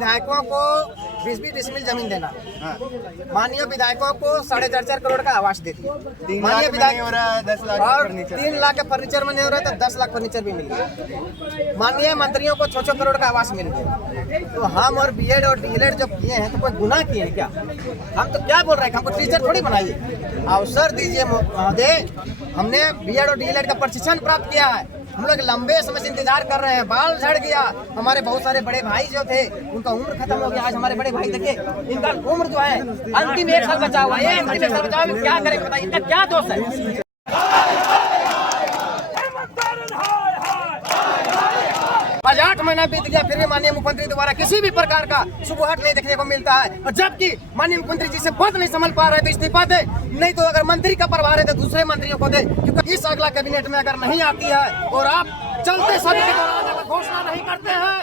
विधायकों को 20-20 डिसमिल जमीन देना, माननीय विधायकों को 4.5 करोड़ का आवास दे दिया, माननीय विधायक हो रहा है 10 लाख और फर्नीचर। 3 लाख के फर्नीचर में नहीं हो रहा है तो 10 लाख फर्नीचर भी मिल गया। माननीय मंत्रियों को 6 करोड़ का आवास मिल गया। तो हम और बीएड और डीएलएड जब किए हैं तो कोई गुनाह किए हैं क्या? हम तो क्या बोल रहे हैं, हमको टीचर थोड़ी बनाइए, अवसर दीजिए महोदय। हमने बीएड और डीएलएड का प्रशिक्षण प्राप्त किया है, हम लोग लंबे समय से इंतजार कर रहे हैं, बाल झड़ गया। हमारे बहुत सारे बड़े भाई जो थे उनका उम्र खत्म हो गया। आज हमारे बड़े भाई देखिए, इनका उम्र जो है अंतिम 1 साल बचा हुआ है। अंतिम 1 साल बचा हुआ है, क्या करेंगे बताइए, इनका क्या दोष है? 8 महीना बीत गया फिर भी माननीय मुख्यमंत्री द्वारा किसी भी प्रकार का शुभहट नहीं देखने को मिलता है। और जबकि माननीय मुख्यमंत्री जी से पद नहीं संभाल पा रहे तो इस्तीफा दे, नहीं तो अगर मंत्री का प्रभार है तो दूसरे मंत्रियों को दे, क्योंकि इस अगला कैबिनेट में अगर नहीं आती है और आप चलते सभी के दौरान अगर घोषणा नहीं करते हैं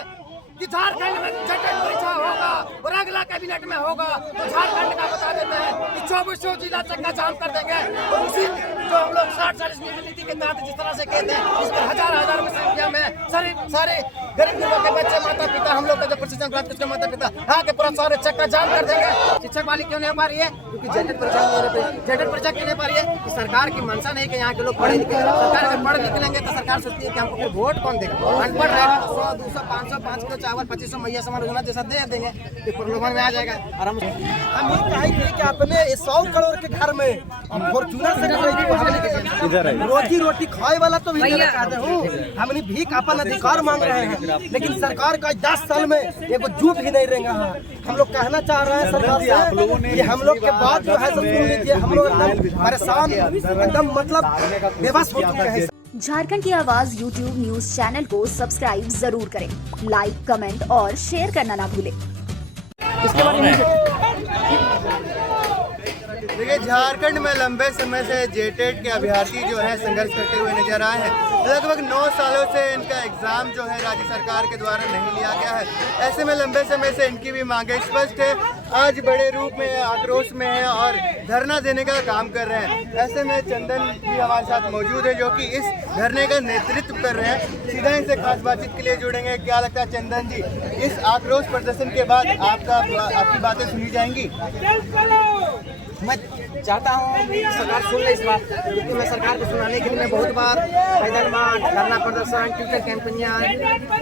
कि झारखंड में जटिल परीक्षा होगा और अगला कैबिनेट में होगा, तो झारखंड का बता देते हैं कि 24 जिला चक्का जाम कर देंगे। और उसी जो हम लोग 60-40 नीति के तहत जिस तरह से कहते हैं, इस पर हजार में संख्या में सारे गरीब लोगों के बच्चे, माता पिता, हम लोग का जो प्रशिक्षण प्राप्त उसके माता पिता आके पूरा सारे चक्का जाम कर देंगे। शिक्षक वाली क्यों नहीं हो पा रही है? क्योंकि जेटेड परीक्षा नहीं हो रही है। जेटेड परीक्षा क्यों नहीं हो पा रही है? कि सरकार की मंशा नहीं कि यहाँ के लोग पढ़े लिखे। सरकार अगर पढ़ निकलेंगे तो सरकार सोचती है कि हमको फिर वोट कौन देगा। अनपढ़ रहेगा तो 100, 200, 500, 5 किलो चावल, 2500 मैया समान योजना जैसा दे देंगे, तो प्रलोभन में आ जाएगा। और हम ये कहेंगे कि अपने 100 करोड़ के घर में फॉर्च्यूनर से रोजी रोटी खाए वाला तो भी कहते हूँ, हमने भीख अपन अधिकार मांग रहे हैं, लेकिन सरकार का 10 साल में एक जूट भी नहीं रहेगा। हम लोग कहना चाह रहे हैं सरकार से कि हम लोग के बात जो है सुन लीजिए, हम लोग एकदम परेशान, एकदम मतलब बेबस हो चुके हैं। झारखंड की आवाज यूट्यूब न्यूज चैनल को सब्सक्राइब जरूर करें, लाइक, कमेंट और शेयर करना ना भूलें। इसके बारे में देखिए, झारखंड में लंबे समय से जेटेड के अभ्यर्थी जो है संघर्ष करते हुए नजर आए हैं। लगभग 9 सालों से इनका एग्जाम जो है राज्य सरकार के द्वारा नहीं लिया गया है। ऐसे में लंबे समय से इनकी भी मांगे स्पष्ट है, आज बड़े रूप में आक्रोश में है और धरना देने का काम कर रहे हैं। ऐसे में चंदन भी हमारे साथ मौजूद है जो कि इस धरने का नेतृत्व कर रहे हैं। सीधा इनसे खास बातचीत के लिए जुड़ेंगे। क्या लगता है चंदन जी, इस आक्रोश प्रदर्शन के बाद आपकी बातें सुनी जाएंगी? मैं चाहता हूँ कि सरकार सुन ले इस बात, क्योंकि मैं सरकार को सुनाने के लिए मैं बहुत बार पैदल मार्च, धरना प्रदर्शन, ट्विटर कैंपेनियां,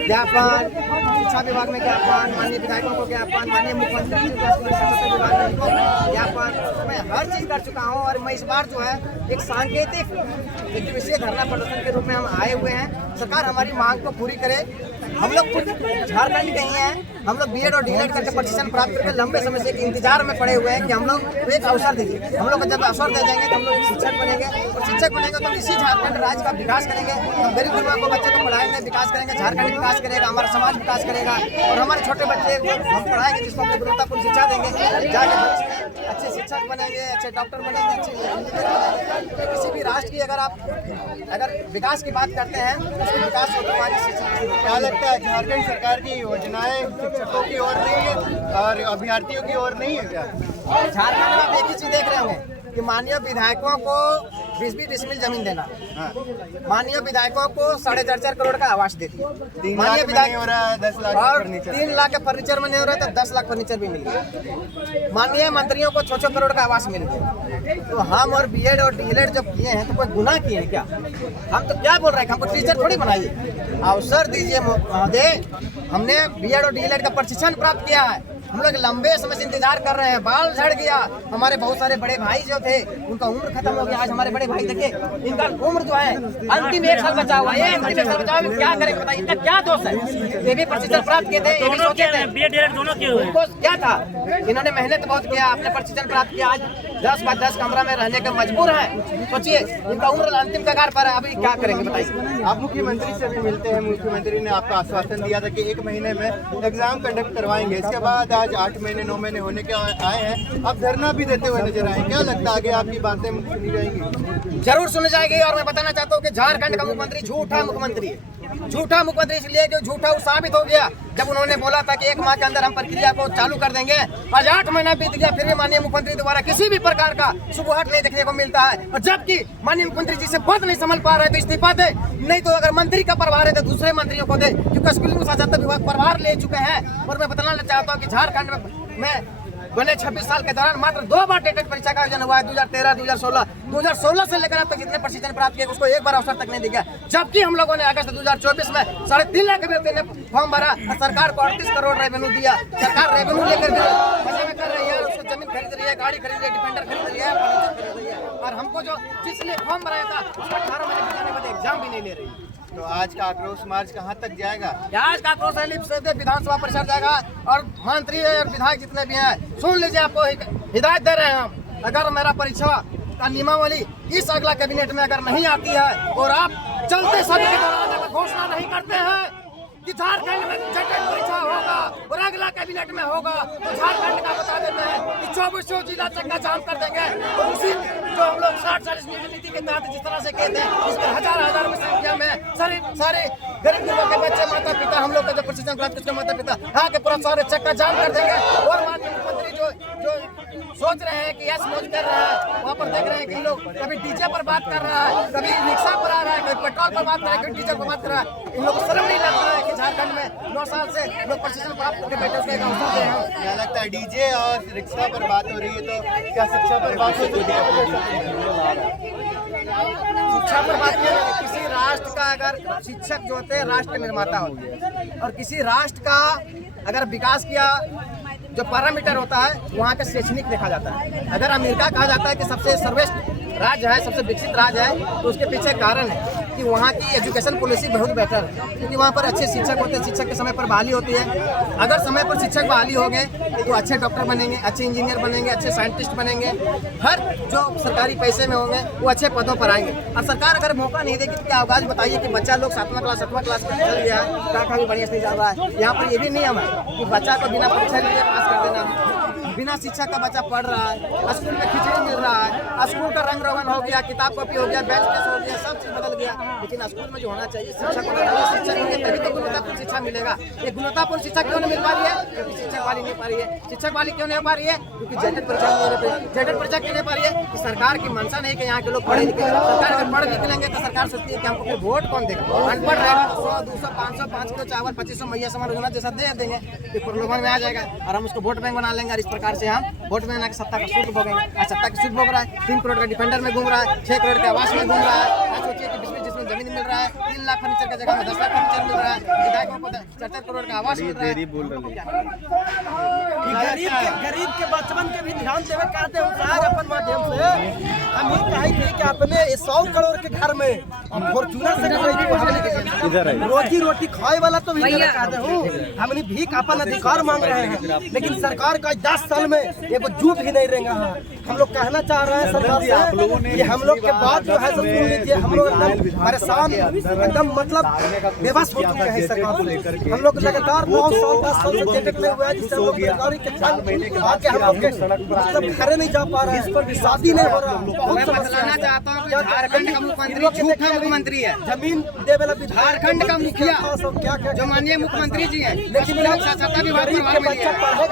ज्ञापन, शिक्षा विभाग में ज्ञापन, माननीय विधायकों को ज्ञापन, माननीय मुख्यमंत्री विभाग में ज्ञापन, मैं हर चीज़ कर चुका हूँ। और मैं इस बार जो है एक सांकेतिक एक दिवसीय धरना प्रदर्शन के रूप में हम आए हुए हैं। सरकार हमारी मांग को पूरी करे। हम लोग खुद झारखंड के ही हैं, हम लोग बीएड और डीएलएड करके प्रशिक्षण प्राप्त करके लंबे समय से इंतजार में पड़े हुए हैं कि हम लोग एक अवसर दीजिए। हम लोग को जब अवसर दे देंगे तो हम लोग शिक्षक बनेंगे, और शिक्षक बनेंगे तो हम इसी झारखंड राज्य का विकास करेंगे। हम गरीब गुरुओं को बच्चे को पढ़ाएंगे, विकास करेंगे, झारखंड विकास करेगा, हमारा समाज विकास करेगा, और हमारे छोटे बच्चे हम पढ़ाएंगे जिसको हमने गुणवत्तापूर्ण शिक्षा देंगे, जाके अच्छे शिक्षक बनेंगे, अच्छे डॉक्टर बनेंगे, अच्छे इंजीनियर बनेंगे। किसी भी राष्ट्र की अगर विकास की बात करते हैं तो उसमें विकास होता है हमारी शिक्षा। क्या लगता है झारखंड सरकार की योजनाएं शिक्षकों की ओर नहीं है और अभ्यर्थियों की ओर नहीं है क्या? झारखंड में आप एक ही चीज देख रहे होंगे कि माननीय विधायकों को 20-20 डिसमिल जमीन देना, माननीय विधायकों को 4.5 करोड़ का आवास दे दिया, 3 लाख में नहीं हो रहा है 10 लाख और फर्नीचर। 3 लाख के फर्नीचर में नहीं हो रहा है तो 10 लाख फर्नीचर भी मिल गया। माननीय मंत्रियों को 6 करोड़ का आवास मिल गया। तो हम और बीएड और डीएलएड जब किए हैं तो कोई गुनाह किए हैं क्या? हम तो क्या बोल रहे हैं, हमको टीचर थोड़ी बनाइए, अवसर दीजिए महोदय। हमने बीएड और डीएलएड का प्रशिक्षण प्राप्त किया है, हम लोग लंबे समय से इंतजार कर रहे हैं, बाल झड़ गया। हमारे बहुत सारे बड़े भाई जो थे उनका उम्र खत्म हो गया। आज हमारे बड़े भाई देखिए, इनका उम्र जो है अंतिम 1 साल बचा हुआ है। अंतिम 1 साल बचा हुआ है, क्या करेंगे बताइए, इनका क्या दोष है? ये भी प्रशिक्षण प्राप्त किए थे, ये भी सोचे थे, उनको क्या था, इन्होंने मेहनत बहुत किया, अपने प्रशिक्षण प्राप्त किया। आज 10x10 कमरा में रहने के मजबूर है। सोचिए, इनका उम्र अंतिम कगार पर है, अभी क्या करेंगे बताइए? आप मुख्यमंत्री से भी मिलते हैं, मुख्यमंत्री ने आपका आश्वासन दिया था कि 1 महीने में एग्जाम कंडक्ट करवाएंगे। इसके बाद आज 8 महीने 9 महीने होने के आए हैं, अब धरना भी देते हुए नजर आए। क्या लगता है आगे आपकी बातें सुनी जाएंगी? जरूर सुनी जाएगी। और मैं बताना चाहता हूँ कि झारखंड का मुख्यमंत्री झूठा मुख्यमंत्री है। झूठा मुख्यमंत्री इसलिए कि झूठा वो साबित हो गया जब उन्होंने बोला था कि 1 माह के अंदर हम प्रक्रिया को चालू कर देंगे। आज 8 महीना बीत गया फिर भी माननीय मुख्यमंत्री द्वारा किसी भी प्रकार का सुबुहाट नहीं देखने को मिलता है। और जबकि माननीय मुख्यमंत्री जी से बात नहीं संभल पा रहे तो इस्तीफा दे, नहीं तो अगर मंत्री का प्रभार है तो दूसरे मंत्रियों को दे, क्योंकि स्कूल प्रशासन विभाग प्रभार ले चुके हैं। और मैं बताना चाहता हूँ कि झारखंड में बने 26 साल के दौरान मात्र 2 बार टेट परीक्षा का आयोजन हुआ है, 2013, 2016। 2016 से लेकर अब तक जितने प्रशिक्षण प्राप्त किए उसको एक बार अवसर तक नहीं दिया। जबकि हम लोगों ने अगस्त 2024 में 3.5 लाख व्यक्ति ने फॉर्म भरा, सरकार को 38 करोड़ रेवेन्यू दिया। सरकार रेवेन्यू लेकर मजे में कर रही है, उसको जमीन खरीद रही है, गाड़ी खरीद रही है, डिफेंडर खरीद रही है, फर्नीचर खरीद रही है। और हमको जो जिसने फॉर्म भराया था उसका 18 महीने बिताने के बाद एग्जाम भी नहीं ले रही। तो आज का आक्रोश मार्च कहाँ तक जाएगा? आज का आक्रोश रैली सीधे विधानसभा परिसर जाएगा और मंत्री और विधायक जितने भी हैं सुन लीजिए, आपको हिदायत दे रहे हैं हम। अगर मेरा परीक्षा का नियमावली इस अगला कैबिनेट में अगर नहीं आती है और आप चलते सत्र के दौरान अगर घोषणा नहीं करते हैं कि झारखंड में टेट परीक्षा होगा और अगला कैबिनेट में होगा, तो झारखंड का बता देते हैं कि 24 जिला चक्का जाम कर देंगे। और उसी जो हम लोग 60-40 नीति के तहत जिस तरह से कहते हैं, इस पर हजार में संख्या में सारे गरीब लोगों के बच्चे, माता पिता, हम लोग का जो प्रशिक्षण प्राप्त उसके माता पिता आके पूरा सारे चक्का जाम कर देंगे। और माननीय मुख्यमंत्री जो सोच रहे हैं कि यस मौज कर रहा है, वहाँ पर देख रहे हैं कि लोग कभी डीजे पर बात कर रहा है, कभी रिक्शा पर आ रहा है, कभी पेट्रोल पर बात कर रहा है, कभी डीजल पर बात कर रहा है। इन लोगों को शर्म नहीं लगता है कि झारखंड में 9 साल से लोग प्रशिक्षण प्राप्त करके बैठे उसका एक अवसर दे हैं। क्या लगता है डीजे और रिक्शा पर बात हो रही है, तो क्या शिक्षा पर बात हो रही है? शिक्षा पर बात किया जाए, किसी राष्ट्र का अगर शिक्षक जो होते हैं राष्ट्र निर्माता होते हैं, और किसी राष्ट्र का अगर विकास किया जो पैरामीटर होता है वहाँ का शैक्षणिक देखा जाता है। अगर अमेरिका कहा जाता है कि सबसे सर्वश्रेष्ठ राज्य है, सबसे विकसित राज्य है, तो उसके पीछे कारण है कि वहाँ की एजुकेशन पॉलिसी बहुत बेहतर है, क्योंकि वहाँ पर अच्छे शिक्षक होते हैं, शिक्षक के समय पर बहाली होती है। अगर समय पर शिक्षक बहाली हो गए तो अच्छे डॉक्टर बनेंगे, अच्छे इंजीनियर बनेंगे, अच्छे साइंटिस्ट बनेंगे, हर जो सरकारी पैसे में होंगे वो अच्छे पदों पर आएंगे। और सरकार अगर मौका नहीं देगी तो क्या होगा? बताइए कि बच्चा लोग 7वां क्लास में चल गया है, काफी भी बढ़िया से जा रहा है। यहाँ पर ये भी नियम है कि बच्चा को बिना परीक्षा लिए पास कर देना, बिना शिक्षा का बच्चा पढ़ रहा है, स्कूल में खिचड़ी मिल रहा है, स्कूल का रंग रोगन हो गया, किताब कॉपी हो गया, बेंच डेस्क हो गया, सब चीज बदल गया। लेकिन स्कूल में जो होना चाहिए शिक्षक होंगे तभी तो गुणवत्तापूर्ण शिक्षा मिलेगा। ये गुणवत्तापूर्ण शिक्षा क्यों नहीं मिल पा रही है? क्योंकि शिक्षक वाली नहीं पा रही है। शिक्षक वाली क्यों नहीं हो पा रही है? क्योंकि जेटेट परीक्षा नहीं हो रही। जेटेट परीक्षा क्यों नहीं पा रही है? कि सरकार की मंशा नहीं कि यहाँ के लोग पढ़े लिखे। सरकार अगर पढ़ निकलेंगे तो सरकार सोचती है कि हमको फिर वोट कौन देगा। अनपढ़ रहेगा 100, 200, 500, 5 किलो चावल, 2500 मैया समान योजना जैसा दे देंगे तो प्रलोभन में आ जाएगा और हम उसको वोट बैंक बना लेंगे। और इस प्रकार से हम वोट में ना सत्ता का सूद भोगेंगे। आज सत्ता की सूद भोग रहा है, 3 करोड़ का डिफेंडर में घूम रहा है, 6 करोड़ के आवास में घूम रहा है। आज सोचिए कि जिसमें जमीन मिल रहा है 3 लाख फर्नीचर की जगह में 10 लाख फर्नीचर मिल रहा है, विधायकों को 4 करोड़ का आवास मिल रहा है। गरीब के बचपन के भी ध्यान देवे कहते हैं अपन माध्यम से हम ही कहे थे कि अपने 100 करोड़ के घर में फॉर्च्यूनर से रोजी रोटी खाए वाला तो भी कहते हूँ। हमने भीख अपन अधिकार मांग रहे हैं, लेकिन सरकार का 10 साल में एक जूट ही नहीं रहेगा। हम लोग कहना चाह रहे हैं सरकार से कि हम लोग के बात जो है सुन लीजिए। हम लोग एकदम परेशान, एकदम मतलब बेबस हो चुके हैं सरकार से। हम लोग लगातार 9 साल 10 साल से जेटेट में हुआ है, जिससे हम लोग बेरोजगारी के आके हम लोग मतलब घरे नहीं जा पा रहे हैं, शादी नहीं हो रहा। बहुत बताना चाहता हूँ झारखंड का मुख्यमंत्री झूठा मुख्यमंत्री है। जमीन दे वाला झारखंड का मुखिया क्या जो माननीय मुख्यमंत्री जी हैं, लेकिन साक्षरता विभाग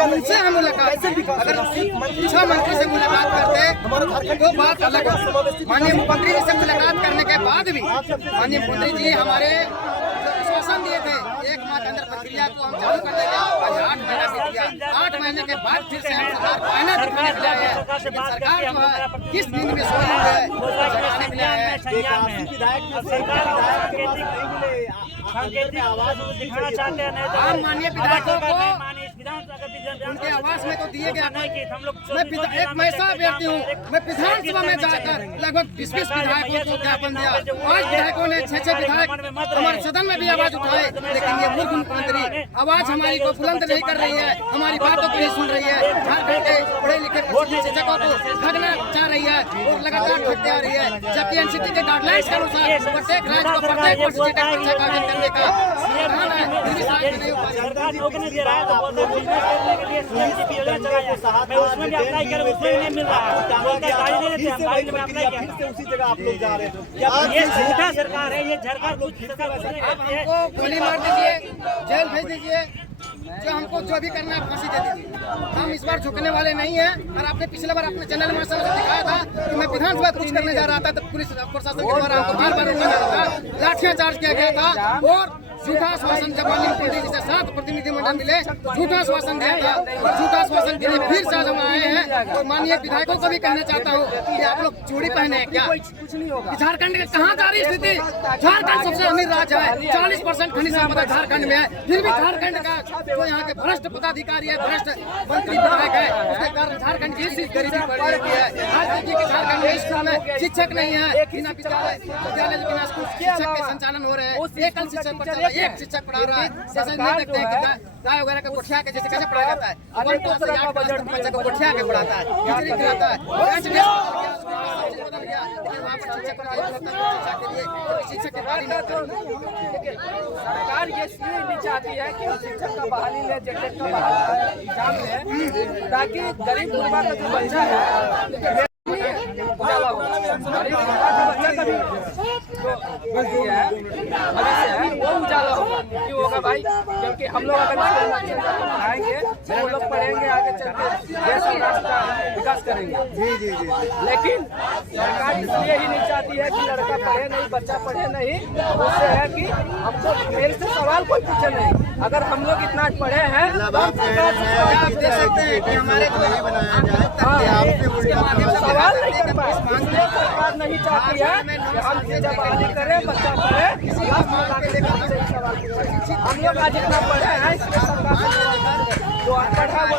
उनसे हम मुलाकात, अगर शिक्षा मंत्री से मुलाकात करते तो बात अलग है। माननीय मुख्यमंत्री जी से मुलाकात करने के बाद भी माननीय मुख्यमंत्री जी हमारे आश्वासन दिए थे 1 माह के अंदर प्रक्रिया को हम चालू कर देंगे। आज 8 महीना बीत गया, 8 महीने के बाद फिर से हम सरकार को आईना दिखाने के लिए आए हैं। लेकिन सरकार जो है किस नींद में सोई हुई है जगाने के लिए आए हैं। दिखाना चाहते हैं। हम माननीय विधायकों को उनके आवास में तो दिए गया। मैं एक ऐसा अभ्यर्थी हूँ, मैं विधानसभा में जाकर लगभग 20 विधायकों को ज्ञापन दिया। 5 विधायकों ने 6 विधायक हमारे सदन में भी आवाज उठाए, लेकिन ये मूर्ख मुख्यमंत्री आवाज हमारी को बुलंद नहीं कर रही है, हमारी बातों को नहीं सुन रही है। झारखंड के पढ़े लिखे शिक्षकों को ठगना चाह रही है और लगातार ठगते आ रही है। जबकि एनसीटी के गाइडलाइंस के अनुसार प्रत्येक राज्य को प्रत्येक वर्ष जेटेट परीक्षा का आयोजन करने का प्रावधान है, फिर भी साथ नहीं हो पा रहा। सरकार नौकरी दे रहा है तो बोलते हैं बिजनेस करने के लिए सीएनसी योजना चलाया, मैं उसमें भी अप्लाई कर उसमें भी नहीं मिल रहा है। बोलते हैं गाड़ी नहीं देते, हम गाड़ी में अप्लाई किया, उसी जगह आप लोग जा रहे हैं। ये झूठा सरकार है, ये सरकार लोग सरकार आप हमको गोली मार दीजिए, जेल भेज दीजिए, जो हमको जो भी करना है फांसी दे दीजिए। हम इस बार झुकने वाले नहीं हैं। और आपने पिछले बार अपने चैनल में दिखाया था कि मैं विधानसभा कुछ करने जा रहा था तो पुलिस प्रशासन के द्वारा हमको बार-बार रोका जा रहा था, लाठियां चार्ज किया गया था और झूठा आश्वासन जब माननीय मुख्यमंत्री जी से 7 प्रतिनिधिमंडल मिले, झूठा आश्वासन दिया था और झूठा आश्वासन के लिए फिर से आज हम आए हैं। और माननीय विधायकों को भी कहना चाहता हूँ कि आप लोग चूड़ी पहने हैं क्या? झारखंड के कहाँ जा रही स्थिति? झारखंड सबसे अमीर राज्य है, 40% खनिज संपदा झारखंड में है, फिर भी झारखंड का जो यहाँ के भ्रष्ट पदाधिकारी है, भ्रष्ट मंत्री विधायक है, उसके कारण झारखंड की इसी गरीबी बढ़ रही है। आज देखिए कि झारखंड में स्कूल में शिक्षक नहीं है, बिना विद्यालय बिना स्कूल शिक्षक के संचालन हो रहे हैं, एकल शिक्षक पर चल रहा है, एक शिक्षक पढ़ा रहा है। जैसे नहीं देखते हैं कि गाय वगैरह को कोठिया के जैसे कैसे पढ़ाया जाता है, बच्चे को कोठिया के पढ़ाता है, खिचड़ी खिलाता है, बदल गया। लेकिन वहाँ पर शिक्षक के बारे में सरकार ये इसलिए नहीं चाहती है कि शिक्षक का बहाली ले, जेटेट का बहाली एग्जाम ले, ताकि गरीब गुरबा का जो बच्चा है उजाला हो। गरीब गुरबा का बच्चा का भी गलती है, भविष्य है, वो उजाला होगा। क्यों होगा भाई? क्योंकि हम लोग अगर स्कूल में अच्छे से पढ़ाएंगे, वो लोग पढ़ेंगे, आगे चलते देश और राष्ट्र का विकास करेंगे। जी। लेकिन सरकार इसलिए ही नहीं चाहती है कि लड़का पढ़े नहीं, बच्चा पढ़े नहीं, उससे है कि हमको मेरे से सवाल कोई पूछे नहीं। अगर हम लोग इतना पढ़े हैं तो आप देख सकते हैं कि हमारे को नहीं बनाया जाए, आपसे उल्टा सवाल नहीं कर पाए। इसलिए सरकार नहीं चाहती है कि हम जब बहाली करें, बच्चा पढ़े, सवाल पूछे। हम लोग आज इतना पढ़े हैं, इसलिए सरकार जो अनपढ़ है वो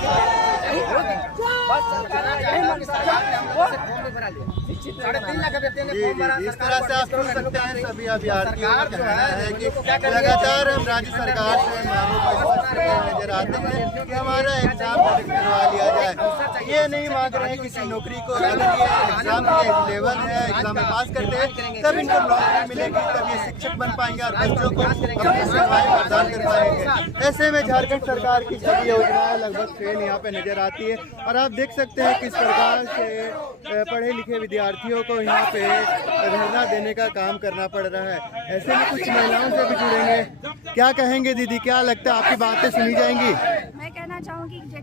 बस सरकार यही मंशा है वो शिक्षित इस तरह से आप सुन सकते हैं सभी अभ्यर्थियों का कहना है कि लगातार हम राज्य सरकार से मांगों पर नजर आते हैं कि हमारा एग्जाम करवा लिया जाए। ये नहीं मांग रहे हैं किसी नौकरी को, अगर ये एग्जाम के लेवल है, एग्जाम में पास करते हैं तब इनको नौकरी मिलेगी, तब ये शिक्षक बन पाएंगे और बच्चों को अपनी सेवाएं प्रदान कर पाएंगे। ऐसे में झारखंड सरकार की सभी योजनाएं लगभग फेल यहाँ पे नजर आती है। और आप देख सकते हैं किस प्रकार से पढ़े लिखे विद्यार्थियों को यहाँ पे धरना देने का काम करना पड़ रहा है। ऐसे में कुछ महिलाओं से भी जुड़ेंगे। क्या कहेंगे दीदी, क्या लगता है, आपकी बातें सुनी जाएंगी? मैं कहना चाहूँगी जी,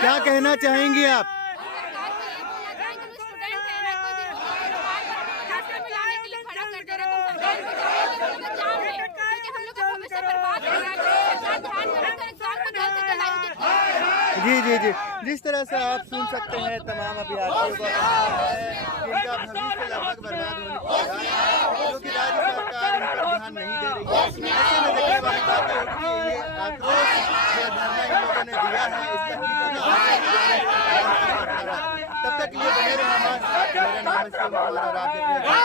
क्या कहना चाहेंगी आप? जी, जिस तरह से आप सुन सकते हैं तमाम अभ्यर्थियों का इनका भविष्य लगभग बर्बाद होने को तैयार है, क्योंकि राज्य सरकार इन पर ध्यान नहीं दे रही है। ऐसे में देखने वाली बात है कि ये आक्रोश जो धरना इन लोगों ने दिया है इसका तब तक ये बने रहे हमारे साथ। मेरा नाम है शिव कुमार और आप देख रहे हैं